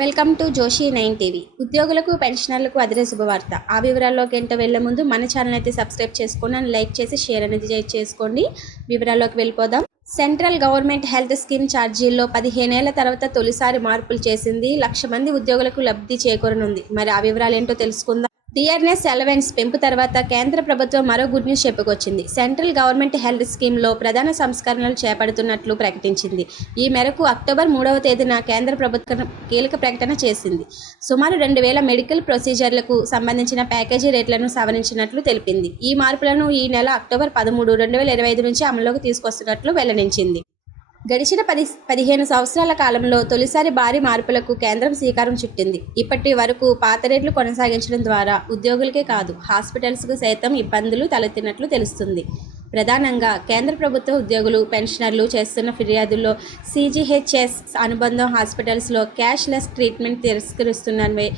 Welcome to Joshi 9 TV. ఉద్యోగులకు, పెన్షనర్లకు అదిరే శుభవార్త. ఆ వివరాల్లోకి వెళ్లే ముందు మన ఛానల్ అయితే సబ్స్క్రైబ్ చేసుకోండి, లైక్ చేసి షేర్ అనేది చేసుకోండి. వివరాల్లోకి వెళ్ళిపోదాం. సెంట్రల్ గవర్నమెంట్ హెల్త్ స్కీమ్ ఛార్జీల్లో 15 ఏళ్ల తర్వాత తొలిసారి మార్పులు చేసింది. 1,00,000 మంది ఉద్యోగులకు లబ్ధి చేకూరనుంది. మరి ఆ వివరాలేంటో తెలుసుకుందాం. డిఆర్ఎస్ అలవెన్స్ పెంపు తర్వాత కేంద్ర ప్రభుత్వం మరో గుడ్ న్యూస్ చెప్పుకొచ్చింది. సెంట్రల్ గవర్నమెంట్ హెల్త్ స్కీమ్లో ప్రధాన సంస్కరణలు చేపడుతున్నట్లు ప్రకటించింది. ఈ మేరకు అక్టోబర్ 3వ తేదీన కేంద్ర ప్రభుత్వం కీలక ప్రకటన చేసింది. సుమారు 2,000 మెడికల్ ప్రొసీజర్లకు సంబంధించిన ప్యాకేజీ రేట్లను సవరించినట్లు తెలిపింది. ఈ మార్పులను ఈ నెల అక్టోబర్ 13, 2025 నుంచి అమల్లోకి తీసుకొస్తున్నట్లు వెల్లడించింది. గడిచిన 15 సంవత్సరాల కాలంలో తొలిసారి భారీ మార్పులకు కేంద్రం శ్రీకారం చుట్టింది. ఇప్పటి వరకు పాత రేట్లు కొనసాగించడం ద్వారా ఉద్యోగులకే కాదు, హాస్పిటల్స్కు సైతం ఇబ్బందులు తలెత్తినట్లు తెలుస్తుంది. ప్రధానంగా కేంద్ర ప్రభుత్వ ఉద్యోగులు, పెన్షనర్లు చేస్తున్న ఫిర్యాదుల్లో CGHS అనుబంధం హాస్పిటల్స్లో క్యాష్లెస్ ట్రీట్మెంట్ తిరస్కరిస్తున్నవే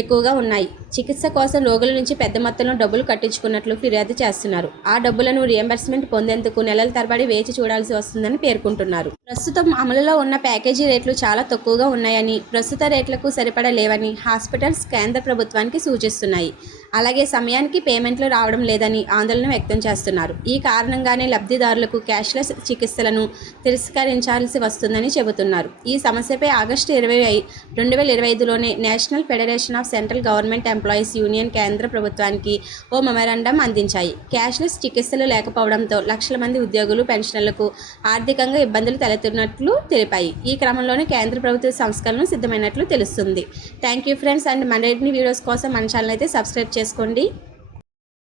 ఎక్కువగా ఉన్నాయి. చికిత్స కోసం రోగుల నుంచి పెద్ద మొత్తంలో డబ్బులు కట్టించుకున్నట్లు ఫిర్యాదు చేస్తున్నారు. ఆ డబ్బులను రియంబర్స్మెంట్ పొందేందుకు నెలల తరబడి వేచి చూడాల్సి వస్తుందని పేర్కొంటున్నారు. ప్రస్తుతం అమలులో ఉన్న ప్యాకేజీ రేట్లు చాలా తక్కువగా ఉన్నాయని, ప్రస్తుత రేట్లకు సరిపడా లేవని హాస్పిటల్స్ కేంద్ర ప్రభుత్వానికి సూచిస్తున్నాయి. అలాగే సమయానికి పేమెంట్లు రావడం లేదని ఆందోళన వ్యక్తం చేస్తున్నారు. ఈ కారణంగానే లబ్ధిదారులకు క్యాష్లెస్ చికిత్సలను తిరస్కరించాల్సి వస్తుందని చెబుతున్నారు. ఈ సమస్యపై ఆగస్టు 20, 2025లోనే national federation of central government employees union కేంద్ర ప్రభుత్వానికి ఓ మెమరాండం అందించాయి. క్యాష్లెస్ చికిత్సలు లేకపోవడంతో 1,00,000 మంది ఉద్యోగులు, పెన్షనర్లకు ఆర్థికంగా ఇబ్బందులు తలెత్తున్నట్లు తెలిపాయి. ఈ క్రమంలోనే కేంద్ర ప్రభుత్వ సంస్కరణలు సిద్ధమైనట్లు తెలుస్తుంది. Thank you friends. అండ్ మరిన్ని వీడియోస్ కోసం మన ఛానల్ అయితే సబ్స్క్రైబ్ చేసుకోండి.